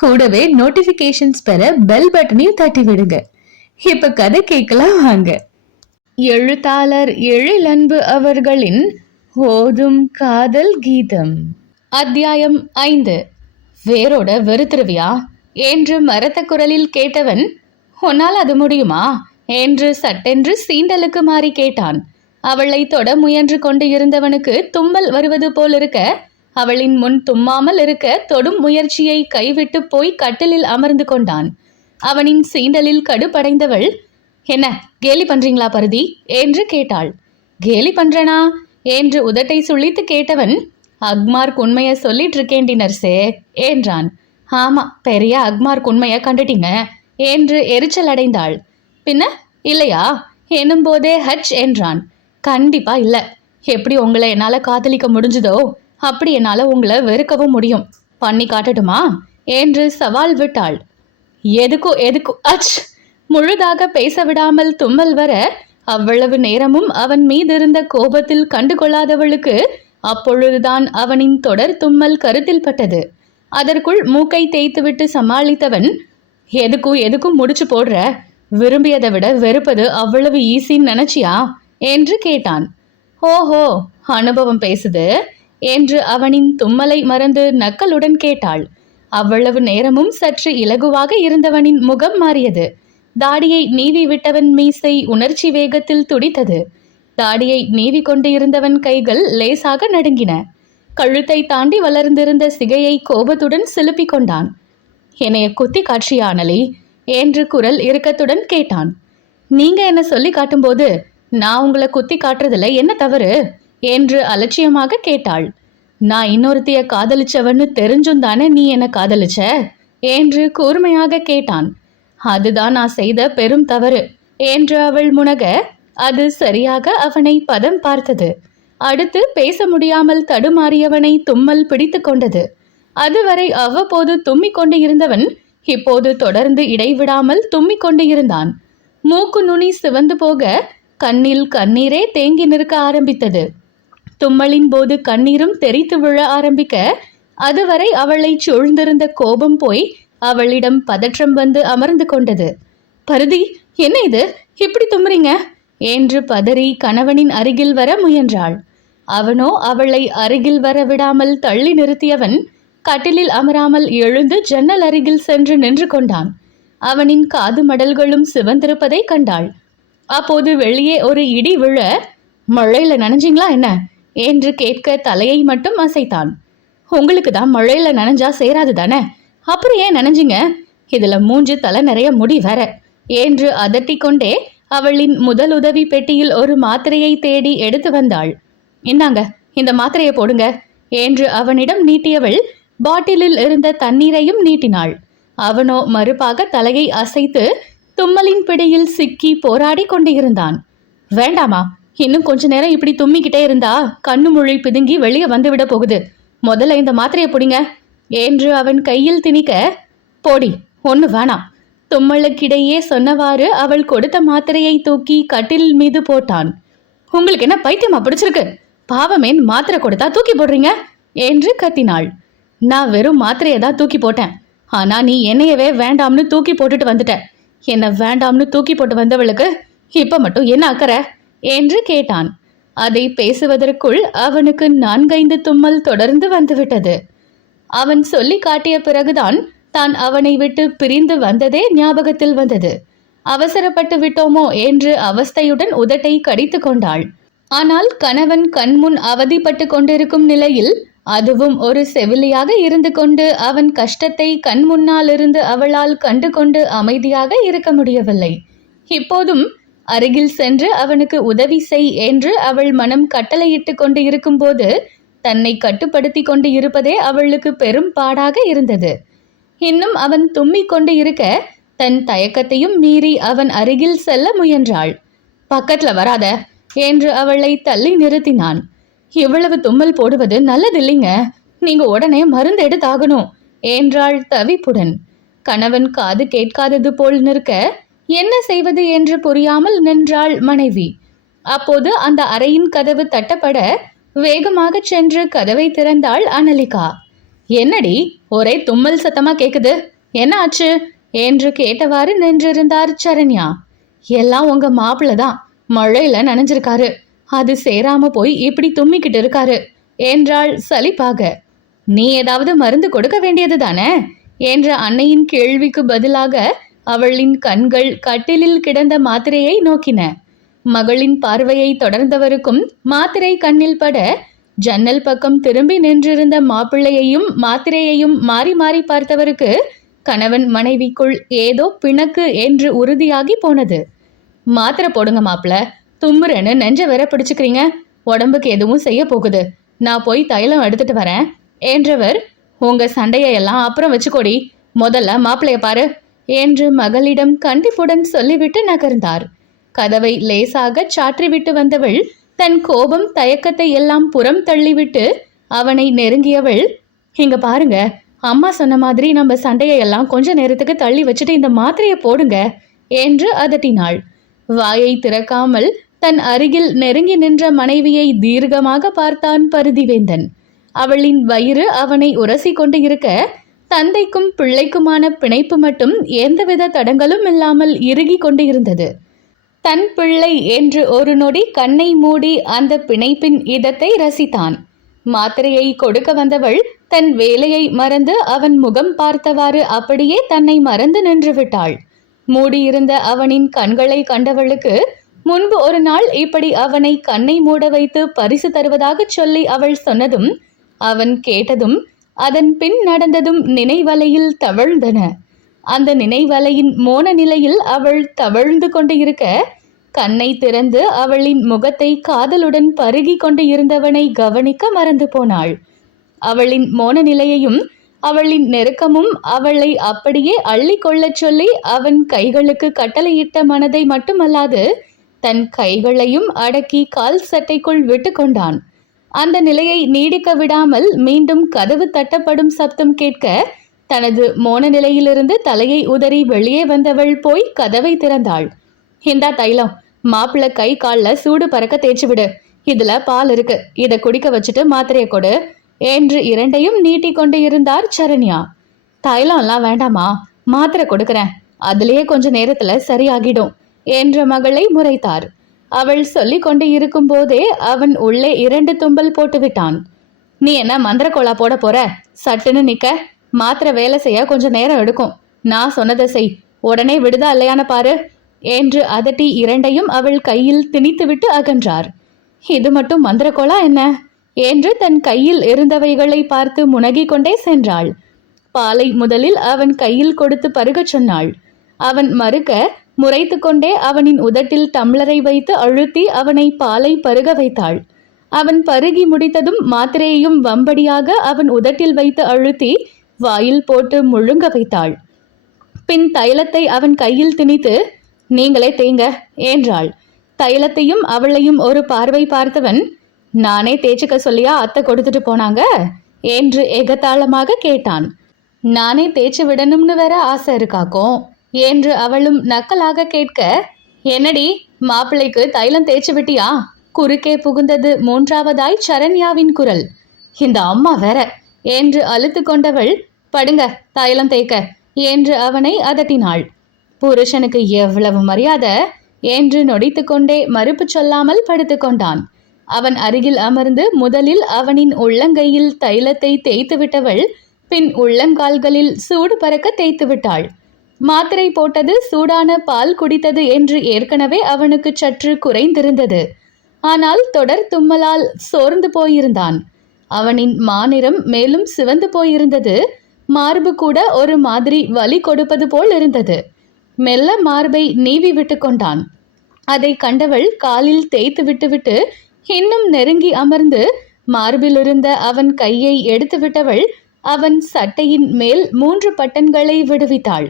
கூடவே நோட்டிபிகேஷன்ஸ் பெற பெல் பட்டனையும் தட்டி விடுங்க இப்ப கதை கேட்கலாம் வாங்க. எழுத்தாளர் எழிலன்பு அவர்களின் ஓதும் காதல் கீதம். அத்தியாயம் ஐந்து. வேரோட வெறுத்துருவியா? என்று மரத்த குரலில் கேட்டவன் உன்னால் அது முடியுமா? என்று சட்டென்று சீண்டலுக்கு மாறி கேட்டான். அவளை தொட முயன்று கொண்டு இருந்தவனுக்கு தும்மல் வருவது போலிருக்க அவளின் முன் தும்மாமல் இருக்க தொடும் முயற்சியை கைவிட்டு போய் கட்டிலில் அமர்ந்து கொண்டான். அவனின் சீண்டலில் கடுப்படைந்தவள் என்ன கேலி பண்றீங்களா பருதி? என்று கேட்டாள். கேலி பண்றனா? என்று உதட்டை சுழித்து கேட்டவன் அக்மார்க் உண்மைய சொல்லிட்டு இருக்கேன் டினர்ஸே என்றான். ஆமா பெரிய அக்மார்க் உண்மைய கண்டுட்டீங்க என்று எரிச்சல் அடைந்தாள். பின்ன இல்லையா? என்னும் போதே ஹச் என்றான். கண்டிப்பா இல்ல. எப்படி உங்களை என்னால காதலிக்க முடிஞ்சதோ அப்படி என்னால் உங்களை வெறுக்கவும் முடியும். பண்ணி காட்டட்டுமா? என்று சவால் விட்டாள். எதுக்கு எதுக்கு அச்! முழுதாக பேச விடாமல் தும்மல் வர அவ்வளவு நேரமும் அவன் மீதிருந்த கோபத்தில் கண்டுகொள்ளாதவளுக்கு அப்பொழுதுதான் அவனின் தொடர் தும்மல் கருத்தில் பட்டது. அதற்குள் மூக்கை தேய்த்துவிட்டு சமாளித்தவன் எதுக்கும் எதுக்கும் முடிச்சு போடுற? விரும்பியதை விட வெறுப்பது அவ்வளவு ஈஸின்னு நினைச்சியா? என்று கேட்டான். ஓஹோ! அனுபவம் பேசுது. என்று அவனின் தும்மலை மறந்து நக்கலுடன் கேட்டாள். அவ்வளவு நேரமும் சற்று இலகுவாக இருந்தவனின் முகம் மாறியது. தாடியை நீவி விட்டவன் மீசை உணர்ச்சி வேகத்தில் துடித்தது. தாடியை நீவி கொண்டு இருந்தவன் கைகள் லேசாக நடுங்கின. கழுத்தை தாண்டி வளர்ந்திருந்த சிகையை கோபத்துடன் சிலுப்பிக் கொண்டான். என்னைய குத்தி காட்சியானலி என்று குரல் இறுக்கத்துடன் கேட்டான். நீங்க என்ன சொல்லி காட்டும்போது நான் உங்களை குத்தி காட்டுறதுல என்ன தவறு? என்று அலட்சியமாக கேட்டாள். நான் இன்னொருத்திய காதலிச்சவன்னு தெரிஞ்சும் தானே நீ என்னை காதலிச்ச? என்று கூர்மையாக கேட்டான். அதுதான் நான் செய்த பெரும் தவறு என்று அவள் முனக. அது சரியாக அவனை பதம் பார்த்தது. அடுத்து பேச முடியாமல் தடுமாறியவனை தும்மல் பிடித்து கொண்டது. அதுவரை அவ்வப்போது தும்மிக் கொண்டு இருந்தவன் இப்போது தொடர்ந்து இடைவிடாமல் தும்மிக் கொண்டு இருந்தான். மூக்கு நுனி சிவந்து போக கண்ணில் கண்ணீரே தேங்கி நிற்க ஆரம்பித்தது. தும்மலின் போது கண்ணீரும் தெரித்து விழ ஆரம்பிக்க அதுவரை அவளை சூழ்ந்திருந்த கோபம் போய் அவளிடம் பதற்றம் வந்து அமர்ந்து கொண்டது. பருதி என்ன இது? இப்படி தும்முறீங்க என்று பதறி கணவனின் அருகில் வர முயன்றாள். அவனோ அவளை அருகில் வர விடாமல் தள்ளி நிறுத்தியவன் கட்டிலில் அமராமல் எழுந்து ஜன்னல் அருகில் சென்று நின்று கொண்டான். அவனின் காது மடல்களும் சிவந்திருப்பதை கண்டாள். அப்போது வெளியே ஒரு இடி விழ மழையில நனைஞ்சிங்களா என்ன? என்று கேட்க தலையை மட்டும் அசைத்தான். உங்களுக்கு தான் மழையில நனைஞ்சா சேராது தானே? அப்புறம் ஏன் நனைஞ்சிங்க? இதுல மூஞ்சு தலை நிறைய முடி வேற. என்று அதட்டிக்கொண்டே அவளின் முதல் உதவி பெட்டியில் ஒரு மாத்திரையை தேடி எடுத்து வந்தாள். இந்தாங்க இந்த மாத்திரையை போடுங்க என்று அவனிடம் நீட்டியவள் பாட்டிலில் இருந்த தண்ணீரையும் நீட்டினாள். அவனோ மறுப்பாக தலையை அசைத்து தும்மலின் பிடியில் சிக்கி போராடி கொண்டிருந்தான். வேண்டாமா இன்னும் கொஞ்ச நேரம் இப்படி தும்மிக்கிட்டே இருந்தா கண்ணு மொழி பிதுங்கி வெளியே வந்துவிட போகுது. முதல்ல இந்த மாத்திரையை பிடிங்க. என்று அவன் கையில் திணிக்க போடி ஒன்று வேணாம். தும்மலுக்கிடையே சொன்னவாறு அவள் கொடுத்த மாத்திரையை தூக்கி கட்டில் மீது போட்டான். உங்களுக்கு என்ன பைத்தியமா பிடிச்சிருக்கு? பாவமேன் மாத்திரை கொடுத்தா தூக்கி போடுறீங்க? என்று கத்தினாள். நான் வெறும் மாத்திரையை தான் தூக்கி போட்டேன். ஆனா நீ என்னையவே வேண்டாம்னு தூக்கி போட்டுட்டு வந்துட்ட. என்ன வேண்டாம்னு தூக்கி போட்டு வந்தவளுக்கு இப்ப மட்டும் என்ன அக்கறை? என்று கேட்டான். அதை பேசுவதற்குள் அவனுக்கு நான்கைந்து தும்மல் தொடர்ந்து வந்துவிட்டது. அவன் சொல்லி காட்டிய பிறகுதான் தான் அவனை விட்டு பிரிந்து வந்ததே ஞாபகத்தில் வந்தது. அவசரப்பட்டு விட்டோமோ என்று அவஸ்தையுடன் உதட்டை கடித்து கொண்டாள். ஆனால் கணவன் கண்முன் அவதிப்பட்டு கொண்டிருக்கும் நிலையில் அதுவும் ஒரு செவிலியாக இருந்து கொண்டு அவன் கஷ்டத்தை கண் முன்னாலிருந்து அவளால் கண்டு கொண்டு அமைதியாக இருக்க முடியவில்லை. இப்போதும் அருகில் சென்று அவனுக்கு உதவி செய் என்று அவள் மனம் கட்டளையிட்டு கொண்டு இருக்கும்போது தன்னை கட்டுப்படுத்தி கொண்டு இருப்பதே அவளுக்கு பெரும் பாடாக இருந்தது. இன்னும் அவன் தும்மிக் கொண்டு இருக்க தன் தயக்கத்தையும் மீறி அவன் அருகில் செல்ல முயன்றாள். பக்கத்துல வராத என்று அவளை தள்ளி நிறுத்தினான். இவ்வளவு தும்மல் போடுவது நல்லதில்லைங்க. நீங்க உடனே மருந்து எடுத்தாகணும் என்றாள் தவிப்புடன். கணவன் காது கேட்காதது போல் நிற்க என்ன செய்வது என்று புரியாமல் நின்றாள் மனைவி. அப்போது அந்த அறையின் கதவு தட்டப்பட வேகமாக சென்று கதவை திறந்தாள் அனலிகா. என்னடி ஒரே தும்மல் சத்தமா கேக்குது? என்ன ஆச்சு? என்று கேட்டவாறு நின்றிருந்தார் சரண்யா. எல்லாம் உங்க மாப்பிள்ள தான். மழையில நனைஞ்சிருக்காரு. அது சேராம போய் இப்படி தும்மிக்கிட்டு இருக்காரு என்றாள் சலிப்பாக. நீ ஏதாவது மருந்து கொடுக்க வேண்டியது தானே? என்ற அன்னையின் கேள்விக்கு பதிலாக அவளின் கண்கள் கட்டிலில் கிடந்த மாத்திரையை நோக்கின. மகளின் பார்வையை தொடர்ந்தவருக்கும் மாத்திரை கண்ணில் பட ஜன்னல் பக்கம் திரும்பி நின்றிருந்த மாப்பிள்ளையையும் மாத்திரையையும் மாறி மாறி பார்த்தவருக்கு கணவன் மனைவிக்குள் ஏதோ பிணக்கு என்று உறுதியாகி போனது. மாத்திரை போடுங்க மாப்பிள தும்முறேன்னு நெஞ்ச வேற பிடிச்சுக்கிறீங்க. உடம்புக்கு எதுவும் செய்ய போகுது. நான் போய் தைலம் எடுத்துட்டு வரேன். என்றவர் உங்க சண்டையை எல்லாம் அப்புறம் வச்சுக்கோடி. முதல்ல மாப்பிள்ளைய பாரு. என்று மகளிடம் கண்டிப்புடன் சொல்லிவிட்டு நகர்ந்தார். கதவை லேசாக சாற்றிவிட்டு வந்தவள் தன் கோபம் தயக்கத்தை எல்லாம் புறம் தள்ளிவிட்டு அவனை நெருங்கியவள் இங்க பாருங்க அம்மா சொன்ன மாதிரி நம்ம சண்டையை எல்லாம் கொஞ்ச நேரத்துக்கு தள்ளி வச்சுட்டு இந்த மாத்திரையை போடுங்க என்று அதட்டினாள். வாயை திறக்காமல் தன் அருகில் நெருங்கி நின்ற மனைவியை தீர்க்கமாக பார்த்தான் பருதிவேந்தன். அவளின் வயிறு அவனை உரசி கொண்டு இருக்க தந்தைக்கும் பிள்ளைக்குமான பிணைப்பு மட்டும் எந்தவித தடங்களும் இல்லாமல் இறுகி கொண்டு இருந்தது தன் பிள்ளை என்று ஒரு நொடி கண்ணை மூடி அந்த பிணைப்பின் இதத்தை ரசித்தான். மாத்திரையை கொடுக்க வந்தவள் தன் வேலையை மறந்து அவன் முகம் பார்த்தவாறு அப்படியே தன்னை மறந்து நின்று விட்டாள். மூடியிருந்த அவனின் கண்களை கண்டவளுக்கு முன்பு ஒரு நாள் இப்படி அவனை கண்ணை மூட வைத்து பரிசு தருவதாகச் சொல்லி அவள் சொன்னதும் அவன் கேட்டதும் அதன் பின் நடந்ததும் நினைவலையில் தவழ்ந்தன. அந்த நினைவலையின் மோன நிலையில் அவள் தவழ்ந்து கொண்டு இருக்க கண்ணை திறந்து அவளின் முகத்தை காதலுடன் பருகி கொண்டு இருந்தவனை கவனிக்க மறந்து போனாள். அவளின் மோன நிலையையும் அவளின் நெருக்கமும் அவளை அப்படியே அள்ளி கொள்ளச் சொல்லி அவன் கைகளுக்கு கட்டளையிட்ட மனதை மட்டுமல்லாது தன் கைகளையும் அடக்கி கால் சட்டைக்குள் விட்டு கொண்டான். அந்த நிலையை நீடிக்க விடாமல் மீண்டும் கதவு தட்டப்படும் சப்தம் கேட்க தனது மோன நிலையிலிருந்து தலையை உதறி வெளியே வந்தவள் போய் கதவை திறந்தாள். இந்தா தைலம் மாப்பிள்ள கை காலில் சூடு பறக்க தேய்ச்சி விடு. இதுல பால் இருக்கு. இதை குடிக்க வச்சுட்டு மாத்திரையை கொடு. என்று இரண்டையும் நீட்டி கொண்டு இருந்தார் சரண்யா. தைலம்லாம் வேண்டாமா? மாத்திரை கொடுக்குறேன். அதுலேயே கொஞ்ச நேரத்துல சரியாகிடும். என்ற மகளை முறைத்தார். அவள் சொல்லி கொண்டு இருக்கும் போதே அவன் உள்ளே இரண்டு தும்பல் போட்டு விட்டான் நீ என்ன மந்திரக்கோலா போட போற? சட்டுன்னு நிக்க. மாத்திர வேலை செய்ய கொஞ்சம் நேரம் எடுக்கும். நான் சொன்னதை செய். உடனே விடுதா இல்லையான பாரு. என்று அதட்டி இரண்டையும் அவள் கையில் திணித்துவிட்டு அகன்றார். இது மட்டும் மந்திரக்கோலா என்ன? என்று தன் கையில் இருந்தவைகளை பார்த்து முனகிக் கொண்டே சென்றாள். பாலை முதலில் அவன் கையில் கொடுத்து பருகச் சொன்னாள். அவன் மறுக்க முறைத்து கொண்டே அவனின் உதட்டில் டம்ளரை வைத்து அழுத்தி அவனை பாலை பருக வைத்தாள். அவன் பருகி முடித்ததும் மாத்திரையையும் வம்படியாக அவன் உதட்டில் வைத்து அழுத்தி வாயில் போட்டு முழுங்க வைத்தாள். பின் தைலத்தை அவன் கையில் திணித்து நீங்களே தேங்க என்றாள். தைலத்தையும் அவளையும் ஒரு பார்வை பார்த்தவன் நானே தேய்ச்சிக்க சொல்லியா? அத்தை கொடுத்துட்டு போனாங்க? என்று எகத்தாளமாக கேட்டான். நானே தேய்ச்சி விடணும்னு வேற ஆசை இருக்காக்கும் என்று அவளும் நக்கலாக கேட்க என்னடி மாப்பிள்ளைக்கு தைலம் தேய்ச்சி விட்டியா? குறுக்கே புகுந்தது மூன்றாவதாய் சரண்யாவின் குரல். இந்த அம்மா வேற என்று அழுத்து கொண்டவள் படுங்க தைலம் தேய்க்க என்று அவனை அதட்டினாள். புருஷனுக்கு எவ்வளவு மரியாதை? என்று நொடித்துக்கொண்டே மறுப்பு சொல்லாமல் படுத்துக்கொண்டான் அவன் அருகில் அமர்ந்து முதலில் அவனின் உள்ளங்கையில் தைலத்தை தேய்த்து விட்டவள் பின் உள்ளங்கால்களில் சூடு பறக்க தேய்த்து விட்டாள். மாத்திரை போட்டது சூடான பால் குடித்தது என்று ஏற்கனவே அவனுக்கு சற்று குறைந்திருந்தது. ஆனால் தொடர் தும்மலால் சோர்ந்து போயிருந்தான். அவனின் மாநிறம் மேலும் சிவந்து போயிருந்தது. மார்பு கூட ஒரு மாதிரி வலி கொடுப்பது போல் இருந்தது. மெல்ல மார்பை நீவி விட்டு கொண்டான். அதை கண்டவள் காலில் தேய்த்து விட்டுவிட்டு இன்னும் நெருங்கி அமர்ந்து மார்பிலிருந்த அவன் கையை எடுத்து விட்டவள் அவன் சட்டையின் மேல் மூன்று பட்டன்களை விடுவித்தாள்.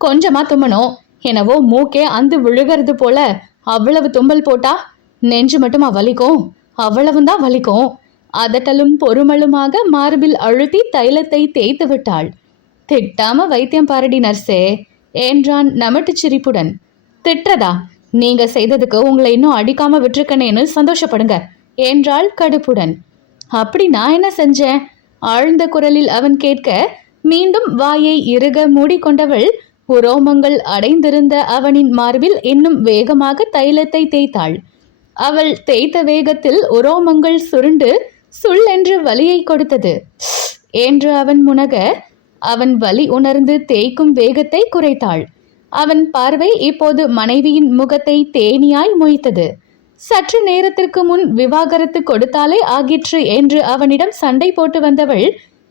கொஞ்சமா தும்மணும். என்னவோ மூக்கே அந்து விழுகிறது போல அவ்வளவு தும்பல் போட்டா நெஞ்சு மட்டுமா வலிக்கும்? அவ்வளவுந்தான் வலிக்கும். அதட்டலும் பொறுமலுமாக மார்பில் அழுத்தி தைலத்தை தேய்த்து விட்டாள். திட்டாம வைத்தியம் பாரடி நர்ஸே என்றான் நமட்டு சிரிப்புடன். திட்டுறதா? நீங்க செய்ததுக்கு உங்களை இன்னும் அடிக்காம விட்டுருக்கனேன்னு சந்தோஷப்படுங்க என்றாள் கடுப்புடன். அப்படி நான் என்ன செஞ்சேன்? ஆழ்ந்த குரலில் அவன் கேட்க மீண்டும் வாயை இறுக மூடிக்கொண்டவள் உரோமங்கள் அடைந்திருந்த அவனின் மார்பில் இன்னும் வேகமாக தைலத்தை தேய்த்தாள். அவள் தேய்த்த வேகத்தில் உரோமங்கள் சுருண்டு சுள் என்று வலியை கொடுத்தது. என்று அவன் முனக அவன் வலி உணர்ந்து தேய்க்கும் வேகத்தை குறைத்தாள். அவன் பார்வை இப்போது மனைவியின் முகத்தை தேனியாய் மொய்த்தது. சற்று நேரத்திற்கு முன் விவாகரத்து கொடுத்தாலே ஆகிற்று என்று அவனிடம் சண்டை போட்டு வந்தவள்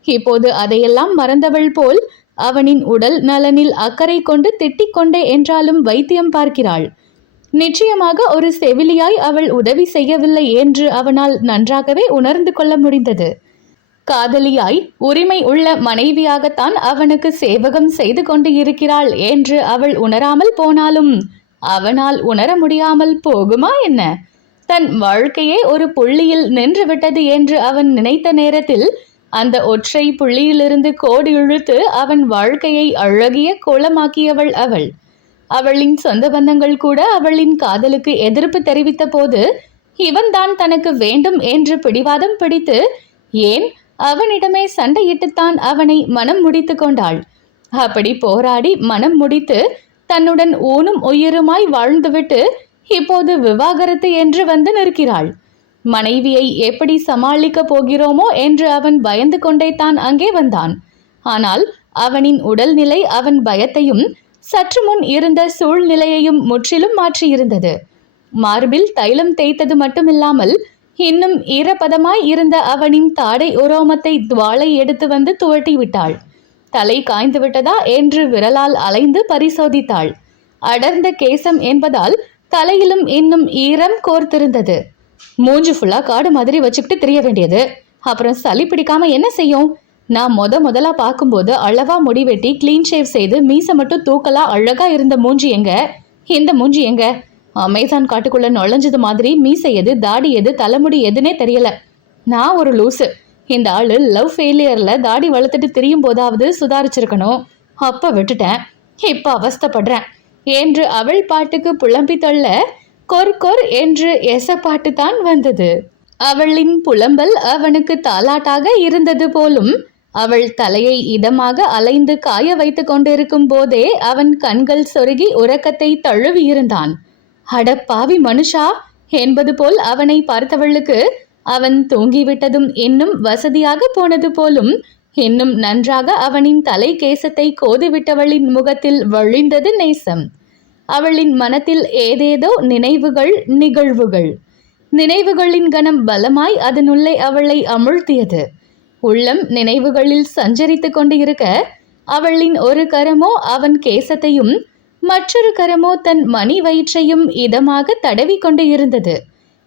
இப்போது அதையெல்லாம் மறந்தவள் போல் அவனின் உடல் நலனில் அக்கறை கொண்டு திட்டிக் கொண்டே என்றாலும் வைத்தியம் பார்க்கிறாள். நிச்சயமாக ஒரு செவிலியாய் அவள் உதவி செய்யவில்லை என்று அவனால் நன்றாகவே உணர்ந்து கொள்ள முடிந்தது. காதலியாய் உரிமை உள்ள மனைவியாகத்தான் அவனுக்கு சேவகம் செய்து கொண்டு இருக்கிறாள் என்று அவள் உணராமல் போனாலும் அவனால் உணர முடியாமல் போகுமா என்ன? தன் வாழ்க்கையே ஒரு புள்ளியில் நின்றுவிட்டது என்று அவன் நினைத்த நேரத்தில் அந்த ஒற்றை புள்ளியிலிருந்து கோடு இழுத்து அவன் வாழ்க்கையை அழகிய கோலமாக்கியவள் அவள். அவளின் சொந்த பந்தங்கள் கூட அவளின் காதலுக்கு எதிர்ப்பு தெரிவித்த போது இவன்தான் தனக்கு வேண்டும் என்று பிடிவாதம் பிடித்து ஏன்? அவனிடமே சண்டையிட்டுத்தான் அவனை மனம் முடித்து கொண்டாள். அப்படி போராடி மனம் முடித்து தன்னுடன் ஊனும் உயிருமாய் வாழ்ந்துவிட்டு இப்போது விவாகரத்து என்று வந்து நிற்கிறாள். மனைவியை எப்படி சமாளிக்கப் போகிறோமோ என்று அவன் பயந்து கொண்டே தான் அங்கே வந்தான். ஆனால் அவனின் உடல்நிலை அவன் பயத்தையும் சற்று முன் இருந்த சூழ்நிலையையும் முற்றிலும் மாற்றியிருந்தது. மார்பில் தைலம் தேய்த்தது மட்டுமில்லாமல் இன்னும் ஈரப்பதமாய் இருந்த அவனின் தாடை உரோமத்தை துவாளை எடுத்து வந்து துவட்டி விட்டாள் தலை காய்ந்து விட்டதா என்று விரலால் அலைந்து பரிசோதித்தாள். அடர்ந்த கேசம் என்பதால் தலையிலும் இன்னும் ஈரம் கோர்த்திருந்தது. மூஞ்சு ஃபுல்லா காடு மாதிரி வச்சுக்கிட்டு திரிய வேண்டியது. அப்புறம் சளி பிடிக்காம என்ன செய்யும்? நான் முத முதலா பார்க்கும்போது அளவா முடி வெட்டி க்ளீன் ஷேவ் செய்து மீசை மட்டும் தூக்கலா அழகா இருந்த மூஞ்சி எங்க? இந்த மூஞ்சி எங்க? அமேசான் காட்டுக்குள்ள நுழைஞ்சது மாதிரி மீசை எது தாடி எது தலைமுடி எதுனே தெரியல. நான் ஒரு லூசு. இந்த ஆளு லவ் ஃபெயிலியர்ல தாடி வளர்த்துட்டு திரியும் போதாவது சுதாரிச்சிருக்கணும். அப்ப விட்டுட்டேன். இப்ப அவஸ்தைப்படுறேன். என்று அவள் பாட்டுக்கு புலம்பி தள்ள கொர் கொர் என்று எசப்பாட்டு தான் வந்தது. அவளின் புலம்பல் அவனுக்கு தாலாட்டாக இருந்தது போலும் அவள் தலையை இதமாக அலைந்து காய வைத்து கொண்டிருக்கும் போதே அவன் கண்கள் சொருகி உறக்கத்தை தழுவியிருந்தான். அட பாவி மனுஷா! என்பது போல் அவனை பார்த்தவளுக்கு அவன் தூங்கிவிட்டதும் இன்னும் வசதியாக போனது போலும் இன்னும் நன்றாக அவனின் தலை கேசத்தை கோதிவிட்டவளின் முகத்தில் வழிந்தது நேசம். அவளின் மனத்தில் ஏதேதோ நினைவுகள் நிகழ்வுகள். நினைவுகளின் கணம் பலமாய் அதனுள்ளே அவளை அமுழ்த்தியது. உள்ளம் நினைவுகளில் சஞ்சரித்துக் கொண்டு இருக்க அவளின் ஒரு கரமோ அவன் கேசத்தையும் மற்றொரு கரமோ தன் மணி வயிற்றையும் இதமாக தடவி கொண்டு இருந்தது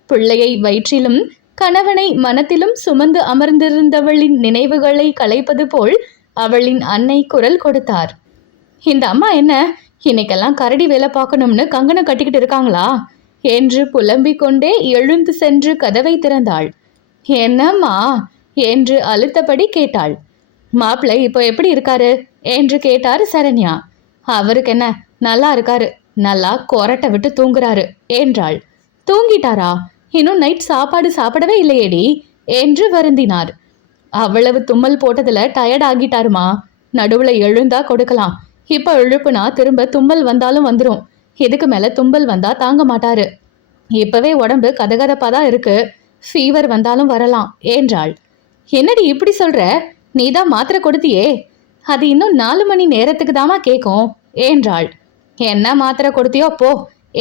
பிள்ளையை வயிற்றிலும் கணவனை மனத்திலும் சுமந்து அமர்ந்திருந்தவளின் நினைவுகளை கலைப்பது போல் அவளின் அன்னை குரல் கொடுத்தார். இந்த அம்மா என்ன? இன்னைக்கெல்லாம் கரடி வேலை பார்க்கணும்னு கங்கணம் கட்டிக்கிட்டு இருக்காங்களா? என்று புலம்பிக் கொண்டே எழுந்து சென்று கதவை திறந்தாள். என்னம்மா? என்று அழுத்தபடி கேட்டாள். மாப்பிள்ளை இப்போ எப்படி இருக்காரு? என்று கேட்டார் சரண்யா. அவருக்கு என்ன? நல்லா இருக்காரு. நல்லா கொரட்டை விட்டு தூங்குறாரு என்றாள். தூங்கிட்டாரா? இன்னும் நைட் சாப்பாடு சாப்பிடவே இல்லையேடி? என்று வருந்தினார். அவ்வளவு தும்மல் போட்டதுல டயர்ட் ஆகிட்டாருமா? நடுவுல எழுந்தா கொடுக்கலாம். இப்போ எழுப்புனா திரும்ப தும்மல் வந்தாலும் வந்துடும் இதுக்கு மேலே தும்பல் வந்தால் தாங்க மாட்டாரு. இப்போவே உடம்பு கதகதப்பாக தான் இருக்கு. ஃபீவர் வந்தாலும் வரலாம் என்றாள். என்னடி இப்படி சொல்கிற நீ தான் மாத்திரை கொடுத்தியே. அது இன்னும் நாலு மணி நேரத்துக்கு தாமா கேட்கும் என்றாள். என்ன மாத்திரை கொடுத்தியோ போ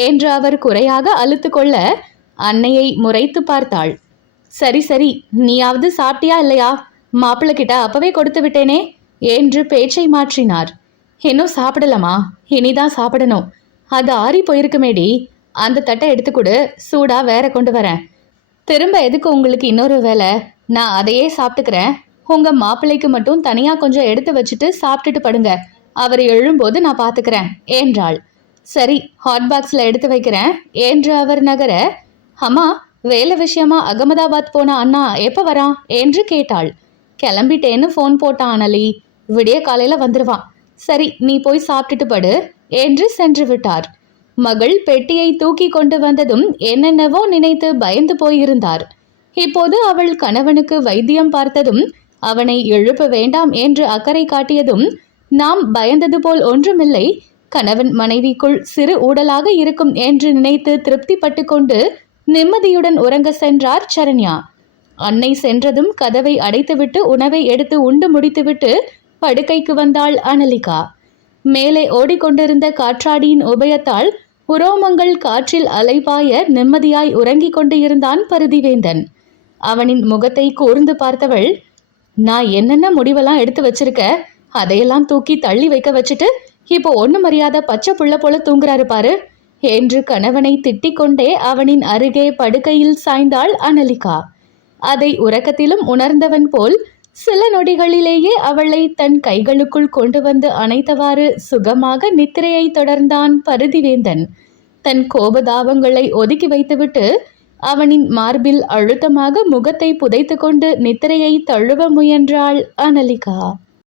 என்று அவர் குறையாக அழுத்து கொள்ள அன்னையை முறைத்து பார்த்தாள். சரி சரி நீயாவது சாப்பிட்டியா இல்லையா? மாப்பிள்ளை கிட்ட அப்பவே கொடுத்து விட்டேனே என்று பேச்சை மாற்றினார். இன்னும் சாப்பிடலாமா இனிதான் சாப்பிடணும். அது ஆறி போயிருக்குமேடி. அந்த தட்டை எடுத்துக்கொடு சூடாக வேற கொண்டு வரேன். திரும்ப எதுக்கு உங்களுக்கு இன்னொரு வேலை? நான் அதையே சாப்பிட்டுக்கிறேன். உங்கள் மாப்பிள்ளைக்கு மட்டும் தனியாக கொஞ்சம் எடுத்து வச்சுட்டு சாப்பிட்டுட்டு படுங்க. அவர் எழும்போது நான் பார்த்துக்கிறேன் என்றாள். சரி ஹாட் பாக்ஸில் எடுத்து வைக்கிறேன் என்று அவர் நகர அம்மா வேலை விஷயமா அகமதாபாத் போன அண்ணா எப்போ வரான்? என்று கேட்டாள். கிளம்பிட்டேன்னு ஃபோன் போட்டான் அனலி. விடிய காலையில் வந்துடுவான் சரி நீ போய் சாப்பிட்டுட்டு படு என்று சென்று விட்டார். மகள் பெட்டியை தூக்கி கொண்டு வந்ததும் என்னென்னவோ நினைத்து பயந்து போயிருந்தார். இப்போது அவள் கணவனுக்கு வைத்தியம் பார்த்ததும் அவனை எழுப்ப வேண்டாம் என்று அக்கறை காட்டியதும் நாம் பயந்தது போல் ஒன்றுமில்லை. கணவன் மனைவிக்குள் சிறு ஊடலாக இருக்கும் என்று நினைத்து திருப்திப்பட்டு கொண்டு நிம்மதியுடன் உறங்க சென்றார் சரண்யா. அன்னை சென்றதும் கதவை அடைத்துவிட்டு உணவை எடுத்து உண்டு முடித்துவிட்டு படுக்கைக்கு வந்தாள் அனலிகா. மேலே ஓடிக்கொண்டிருந்த காற்றாடியின் உபயத்தால் உரோமங்கள் காற்றில் அலைபாய நிம்மதியாய் உறங்கிக் கொண்டு இருந்தான் பருதிவேந்தன். அவனின் முகத்தை கூர்ந்து பார்த்தவள் நான் என்னென்ன முடிவெல்லாம் எடுத்து வச்சிருக்க அதையெல்லாம் தூக்கி தள்ளி வைக்க வச்சுட்டு இப்போ ஒன்றும் மரியாத பச்சை புள்ள போல தூங்குறாரு பாரு என்று கணவனை திட்டிக் கொண்டே அவனின் அருகே படுக்கையில் சாய்ந்தாள் அனலிகா. அதை உறக்கத்திலும் உணர்ந்தவன் போல் சில நொடிகளிலேயே அவளை தன் கைகளுக்குள் கொண்டு வந்து அணைத்தவாறு சுகமாக நித்திரையை தொடர்ந்தான் பருதிவேந்தன். தன் கோபதாபங்களை ஒதுக்கி வைத்துவிட்டு அவனின் மார்பில் அழுத்தமாக முகத்தை புதைத்துக்கொண்டு நித்திரையை தழுவ முயன்றாள் அனலிகா.